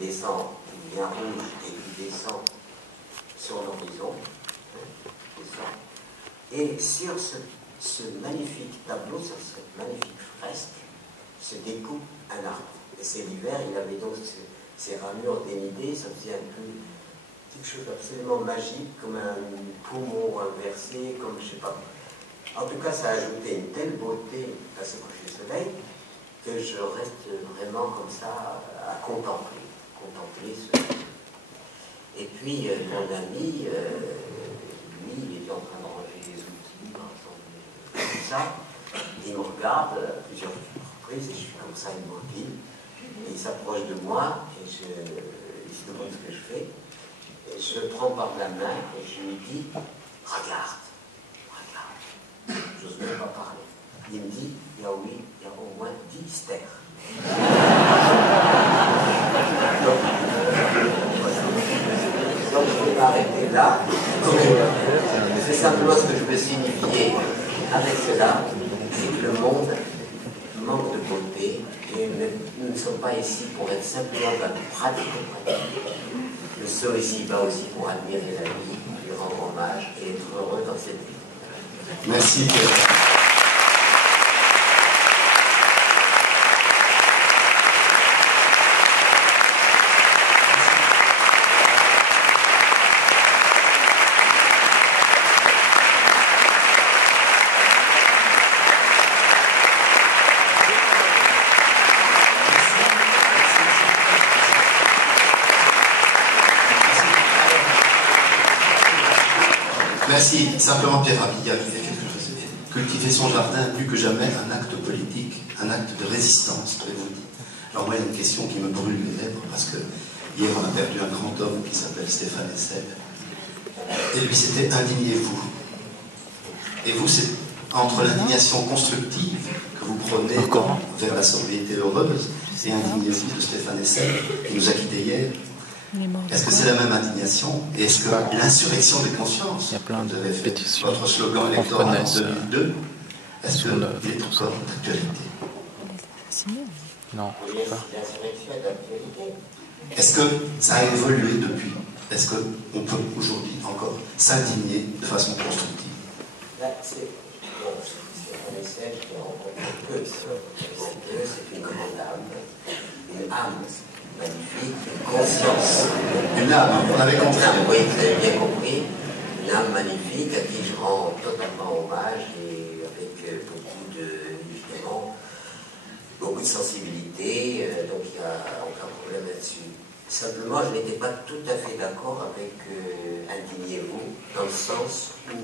descend, il vient rouge et qui descend sur l'horizon. Et sur ce magnifique tableau, sur cette magnifique fresque, se découpe un arbre. Et c'est l'hiver, il avait donc ces ramures dénudées, ça faisait un peu quelque chose d'absolument magique, comme un poumon inversé, comme je sais pas. En tout cas, ça a ajouté une telle beauté à ce coucher de soleil que je reste vraiment comme ça à contempler ce. Et puis mon ami, lui, il est en train de ranger des outils, tout ça. Il me regarde à plusieurs reprises et je suis comme ça immobile. Et il s'approche de moi et il se demande ce que je fais. Et je le prends par la main et je lui dis regarde. J'ose même pas parler. Il me dit il y a au moins 10 stères. Donc je vais m'arrêter là. C'est simplement ce que je veux signifier avec cela, c'est que le monde manque de beauté et nous ne sommes pas ici pour être simplement dans la pratique. Nous sommes ici aussi pour admirer la vie, lui rendre hommage et être heureux dans cette vie. Merci. Merci. Simplement Pierre Rabillard qui fait quelque chose. Cultiver son jardin, plus que jamais, un acte politique, un acte de résistance, vous dit. Alors moi, il y a une question qui me brûle les lèvres, parce que hier, on a perdu un grand homme qui s'appelle Stéphane Hessel. Et lui, c'était « Indignez-vous ». Et vous, c'est entre l'indignation constructive que vous prenez vers la sobriété heureuse et « Indignez-vous » de Stéphane Hessel, qui nous a quittés hier. Est-ce que c'est la même indignation? Et est-ce que l'insurrection des consciences, il y a plein de pétitions, votre slogan électoral en 2002, est-ce qu'il est encore d'actualité? Non, je ne sais pas. Est-ce que ça a évolué depuis? Est-ce qu'on peut aujourd'hui encore s'indigner de façon constructive? C'est une grande âme, une âme magnifique, une conscience. Une âme, on avait compris. Oui, vous avez bien compris. Une âme magnifique à qui je rends totalement hommage et avec beaucoup de sensibilité, donc il n'y a aucun problème là-dessus. Simplement, je n'étais pas tout à fait d'accord avec indignez-vous, dans le sens où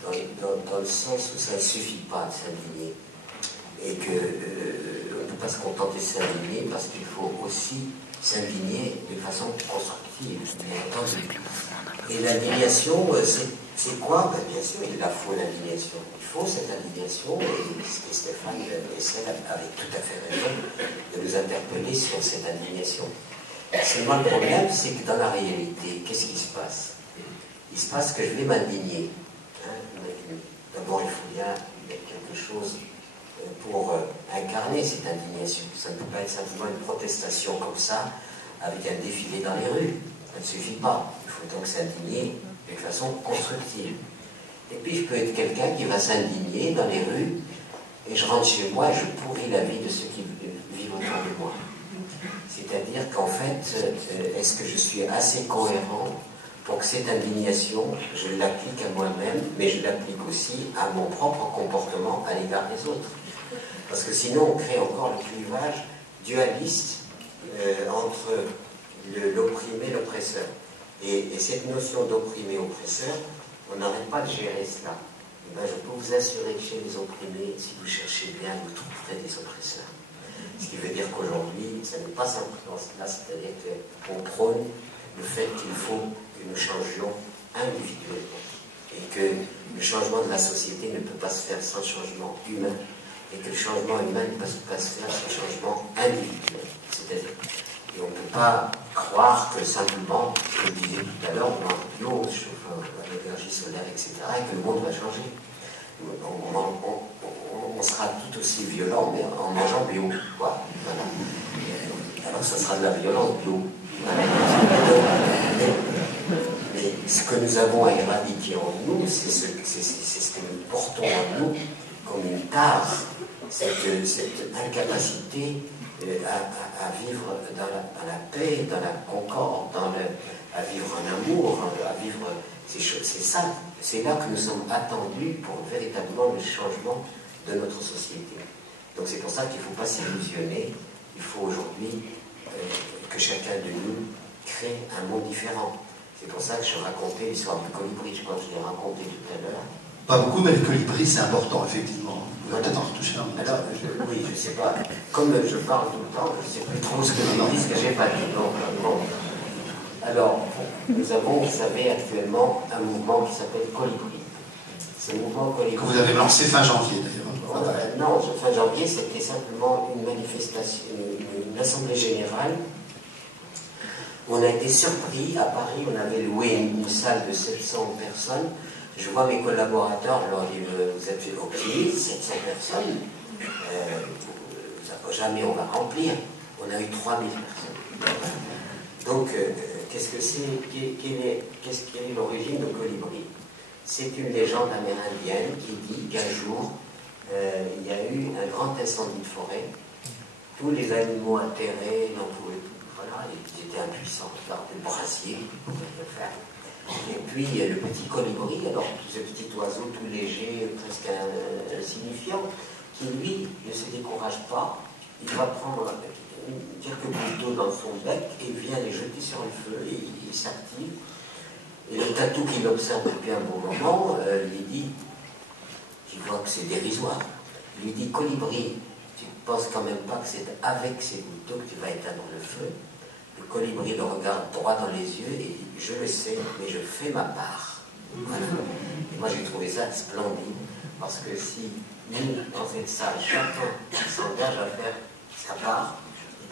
dans le sens où ça ne suffit pas de s'indigner. Et qu'on ne peut pas se contenter de s'indigner parce qu'il faut aussi s'indigner de façon constructive, bien entendu. Et l'indignation, c'est quoi? Ben, bien sûr, il la faut l'indignation. Il faut cette indignation, et Stéphane Hessel avait tout à fait raison de nous interpeller sur cette indignation. Seulement le problème, c'est que dans la réalité, qu'est-ce qui se passe? Il se passe que je vais m'indigner. D'abord, il faut bien mettre quelque chose pour incarner cette indignation. Ça ne peut pas être simplement une protestation comme ça, avec un défilé dans les rues. Ça ne suffit pas. Il faut donc s'indigner de façon constructive. Et puis je peux être quelqu'un qui va s'indigner dans les rues, et je rentre chez moi et je pourris la vie de ceux qui vivent autour de moi. C'est-à-dire qu'en fait, est-ce que je suis assez cohérent pour que cette indignation, je l'applique à moi-même, mais je l'applique aussi à mon propre comportement à l'égard des autres. Parce que sinon, on crée encore le clivage dualiste entre l'opprimé et l'oppresseur. Et cette notion d'opprimé-oppresseur, on n'arrête pas de gérer cela. Et ben, je peux vous assurer que chez les opprimés, si vous cherchez bien, vous trouverez des oppresseurs. Ce qui veut dire qu'aujourd'hui, ça n'est pas simplement cela, c'est-à-dire qu'on prône le fait qu'il faut que nous changions individuellement. Et que le changement de la société ne peut pas se faire sans changement humain. Et que le changement humain ne peut pas se faire sans changement individuel. C'est-à-dire, et on ne peut pas croire que simplement, je le disais tout à l'heure, on mange bio, on chauffe à l'énergie solaire, etc., et que le monde va changer. On sera tout aussi violent, mais en mangeant bio. Voilà. ça sera de la violence bio. Mais ce que nous avons à éradiquer en nous, c'est ce que nous portons en nous comme une tare, cette incapacité à vivre dans la paix, dans la concorde, à vivre en amour, à vivre ces choses. C'est ça, c'est là que nous sommes attendus pour véritablement le changement de notre société. Donc c'est pour ça qu'il ne faut pas s'illusionner, il faut aujourd'hui que chacun de nous crée un monde différent. C'est pour ça que je racontais l'histoire du colibri, je crois que je l'ai raconté tout à l'heure. Pas beaucoup, mais le colibri c'est important, effectivement. Vous pouvez peut-être en retoucher un. Alors, oui, je ne sais pas, comme je parle tout le temps, je ne sais plus trop ce que je dis, ce que je n'ai pas dit. Donc, bon. Alors, nous avons, vous savez, actuellement un mouvement qui s'appelle Colibri. Ce mouvement Colibri... Que vous avez lancé fin janvier, d'ailleurs. Non, fin janvier, c'était simplement une manifestation, une assemblée générale. On a été surpris, à Paris, on avait loué une salle de 700 personnes. Je vois mes collaborateurs, je leur dis, vous êtes optimistes, 700 personnes, jamais on va remplir. On a eu 3000 personnes. Donc, qu'est-ce que c'est, quelle est l'origine de Colibri? C'est une légende amérindienne qui dit qu'un jour, il y a eu un grand incendie de forêt. Tous les animaux atterrés n'en pouvaient plus. Voilà, ils étaient impuissants. Le brasier, on ne pouvait rien faire. Et puis le petit colibri, alors ce petit oiseau tout léger, presque insignifiant, qui lui ne se décourage pas. Il va prendre quelques gouttes d'eau dans son bec et vient les jeter sur le feu et il s'active. Et le tatou qui l'observe depuis un bon moment lui dit, qui voit que c'est dérisoire, lui dit, colibri, tu ne penses quand même pas que c'est avec ces gouttes d'eau que tu vas éteindre le feu? Le colibri le regarde droit dans les yeux et dit, je le sais, mais je fais ma part. Voilà. Et moi j'ai trouvé ça splendide, parce que si nous, dans cette salle, chacun s'engage à faire sa part,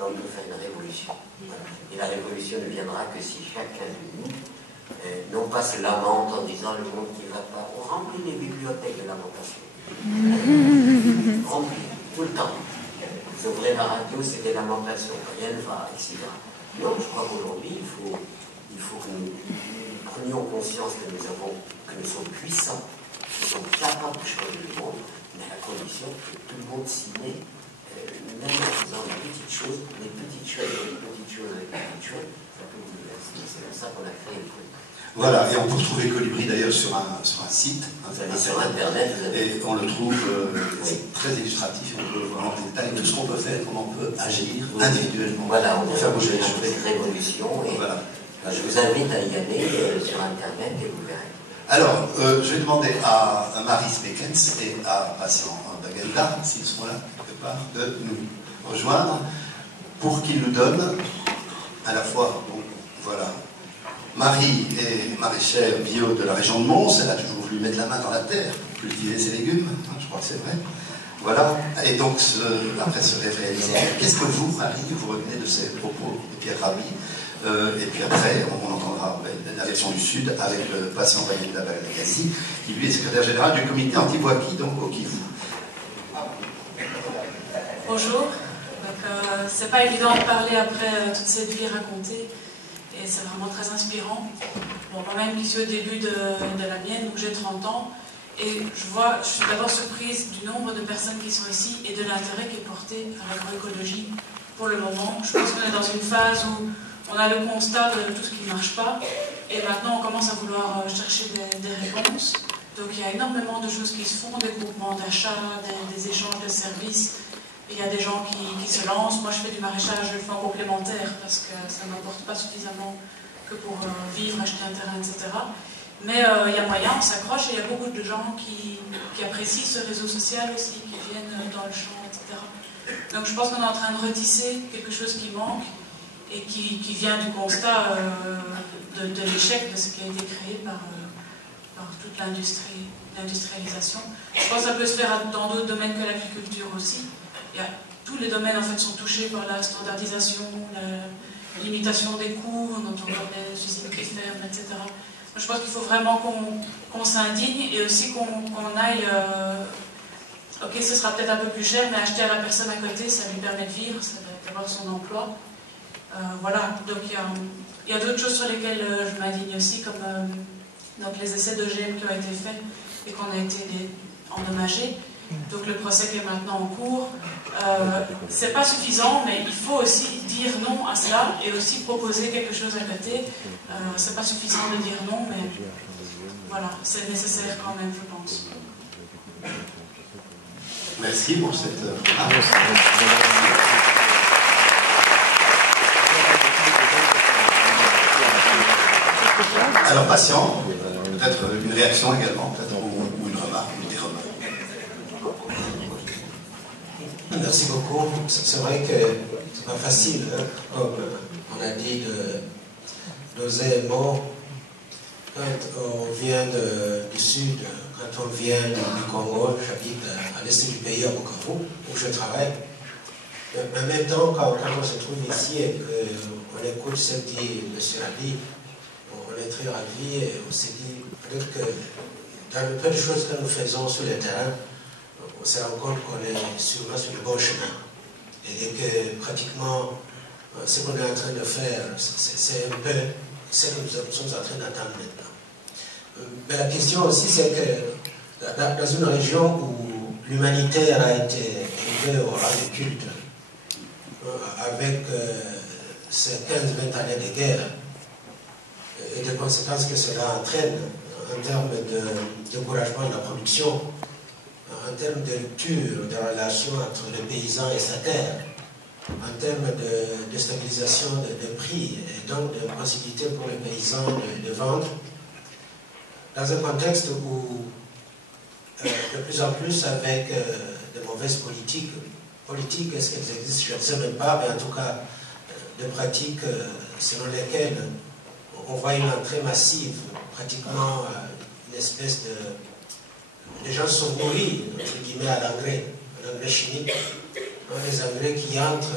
on peut faire une révolution. Voilà. Et la révolution ne viendra que si chacun de nous non pas se lamente en disant le monde qui ne va pas. On remplit les bibliothèques de lamentation. Remplit, tout le temps. Vous ouvrez la radio, c'est des lamentations, rien ne va, etc. Non, je crois qu'aujourd'hui, il faut que nous prenions conscience que nous sommes puissants, que nous sommes capables de changer le monde, mais à la condition que tout le monde s'y met, même en faisant les petites choses, avec les petites choses, ça peut bouleverser. C'est pour ça qu'on a créé le truc. Voilà, et on peut retrouver Colibri d'ailleurs sur un site. Vous allez sur Internet, et on le trouve très illustratif, on peut voir en détail tout ce qu'on peut faire, comment on peut agir individuellement. Voilà, on peut faire bouger les une choses. révolution, et voilà. Je vous invite à y aller sur Internet et vous verrez. Alors, je vais demander à Maris Bekens et à Patient Bagenda, s'ils sont là quelque part, de nous rejoindre pour qu'ils nous donnent à la fois, bon, voilà. Marie est maraîchère bio de la région de Mons, elle a toujours voulu mettre la main dans la terre pour cultiver ses légumes, je crois que c'est vrai. Voilà, et donc après ce rêve réalisé, qu'est-ce que vous, Marie, vous retenez de ces propos de Pierre Rabhi? Et puis après, on entendra la version du Sud avec le patient Bagenda Balagasi, qui lui est secrétaire général du comité anti-Bouaki, donc au Kivu. Bonjour, c'est pas évident de parler après toute cette vie racontée. Et c'est vraiment très inspirant. Bon, moi-même qui suis au début de la mienne, donc j'ai 30 ans, et je suis d'abord surprise du nombre de personnes qui sont ici et de l'intérêt qui est porté à l'agroécologie pour le moment. Je pense qu'on est dans une phase où on a le constat de tout ce qui ne marche pas, et maintenant on commence à vouloir chercher des réponses. Donc il y a énormément de choses qui se font, des groupements d'achat, des échanges de services. Il y a des gens qui se lancent. Moi, je fais du maraîchage, je le fais en complémentaire parce que ça ne m'apporte pas suffisamment que pour vivre, acheter un terrain, etc. Mais il y a moyen, on s'accroche et il y a beaucoup de gens qui apprécient ce réseau social aussi, qui viennent dans le champ, etc. Donc je pense qu'on est en train de retisser quelque chose qui manque et qui vient du constat de l'échec de ce qui a été créé par toute l'industrialisation. Je pense que ça peut se faire dans d'autres domaines que l'agriculture aussi. Tous les domaines en fait sont touchés par la standardisation, la limitation des coûts, on entend parler des usines qui ferment, etc. Je pense qu'il faut vraiment qu'on s'indigne et aussi qu'on aille... ok, ce sera peut-être un peu plus cher, mais acheter à la personne à côté, ça lui permet de vivre, ça d'avoir son emploi. Voilà, donc il y a d'autres choses sur lesquelles je m'indigne aussi, comme donc les essais d'OGM qui ont été faits et qu'on a été endommagés. Donc le procès qui est maintenant en cours, c'est pas suffisant, mais il faut aussi dire non à cela et aussi proposer quelque chose à côté. C'est pas suffisant de dire non, mais voilà, c'est nécessaire quand même, je pense. Merci pour cette... Alors, patient, peut-être une réaction également, peut-être, ou une remarque, ou des remarques. Merci beaucoup. C'est vrai que c'est pas facile, hein, comme on a dit, d'oser un mot. Quand on vient du sud, quand on vient du Congo, j'habite à l'est du pays, à Bukavu, où je travaille. Mais en même temps, quand on se trouve ici et qu'on écoute ce que dit M. Rabi, on est très ravis et on s'est dit peut-être que dans le peu de choses que nous faisons sur le terrain, on se rend compte qu'on est sûrement sur le bon chemin. Et que pratiquement ce qu'on est en train de faire, c'est un peu ce que nous sommes en train d'attendre maintenant. Mais la question aussi, c'est que dans une région où l'humanitaire a été élevée au rang de culte, avec ces 15-20 années de guerre, et des conséquences que cela entraîne en termes de découragement de la production, en termes de rupture de relations entre le paysan et sa terre, en termes de stabilisation des prix et donc de possibilité pour le paysan de vendre, dans un contexte où de plus en plus avec de mauvaises politiques, est-ce qu'elles existent, je ne sais même pas, mais en tout cas de pratiques selon lesquelles on voit une entrée massive, pratiquement une espèce de... Les gens sont nourris, entre guillemets, à l'engrais chimique, les engrais qui entrent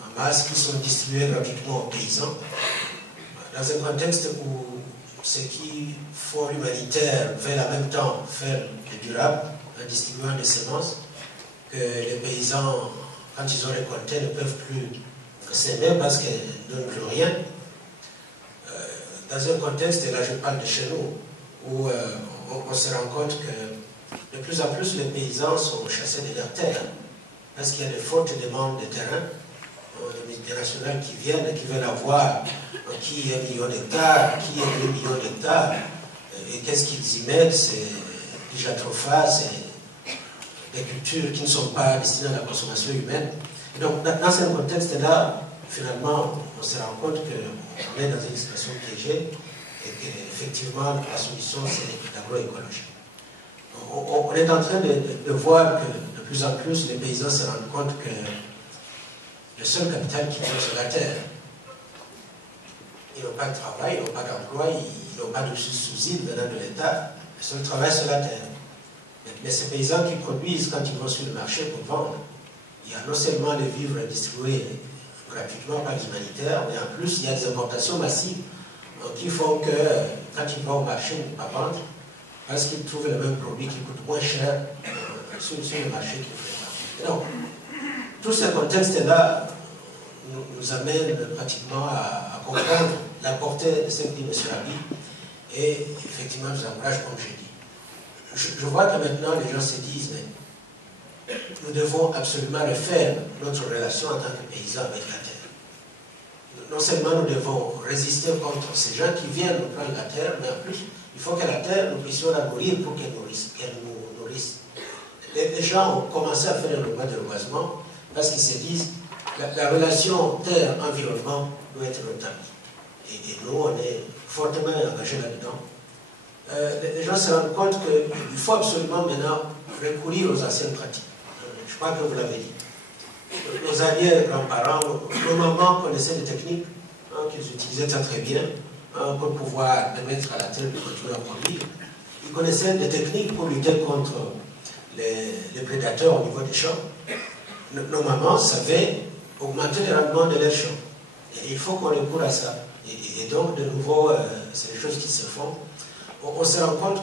en masse, qui sont distribués gratuitement aux paysans, dans un contexte où ceux qui font l'humanitaire veulent en même temps faire le durable en distribuant des semences, que les paysans, quand ils ont récolté, ne peuvent plus s'aimer parce qu'ils ne donnent plus rien. Dans un contexte, et là je parle de chez nous, où on se rend compte que de plus en plus les paysans sont chassés de leurs terres, parce qu'il y a de fortes demandes de terrain, des multinationales qui viennent et qui veulent avoir qui est 1 million d'hectares, qui est 2 millions d'hectares, et qu'est-ce qu'ils y mettent? C'est du jatrophases et des cultures qui ne sont pas destinées à la consommation humaine. Et donc dans ce contexte-là, finalement, on se rend compte qu'on est dans une situation piégée et qu'effectivement, la solution, c'est l'agroécologie. On est en train de voir que de plus en plus, les paysans se rendent compte que le seul capital qu'ils ont sur la terre, ils n'ont pas de travail, ils n'ont pas d'emploi, ils n'ont pas de sous-île venant de l'État, le seul travail sur la terre. Mais ces paysans qui produisent, quand ils vont sur le marché pour vendre, il y a non seulement les vivres distribués gratuitement par les humanitaires, mais en plus, il y a des importations massives qui font que quand ils vont au marché, ils ne peuvent pas vendre parce qu'ils trouvent le même produit qui coûte moins cher sur le marché qu'ils font. Et donc, tout ce contexte-là nous amène pratiquement à comprendre la portée de ce que dit M. Rabi et effectivement nous encourage, comme j'ai dit. Je vois que maintenant les gens se disent, mais nous devons absolument refaire notre relation en tant que paysans avec la terre. Non seulement nous devons résister contre ces gens qui viennent nous prendre la terre, mais en plus, il faut que la terre, nous puissions la nourrir pour qu'elle nous nourrisse. Les gens ont commencé à faire un mouvement de reboisement parce qu'ils se disent la relation terre-environnement doit être rétablie. Et nous, on est fortement engagés là-dedans. Les gens se rendent compte qu'il faut absolument maintenant recourir aux anciennes pratiques. Je crois que vous l'avez dit. Nos arrière-grands-parents, nos mamans connaissaient des techniques qu'ils utilisaient très bien pour pouvoir permettre à la terre de continuer à produire. Ils connaissaient des techniques pour lutter contre les prédateurs au niveau des champs. Nos mamans savaient augmenter le rendement de leurs champs. Et il faut qu'on recourt à ça. Et donc, de nouveau, c'est des choses qui se font. On se rend compte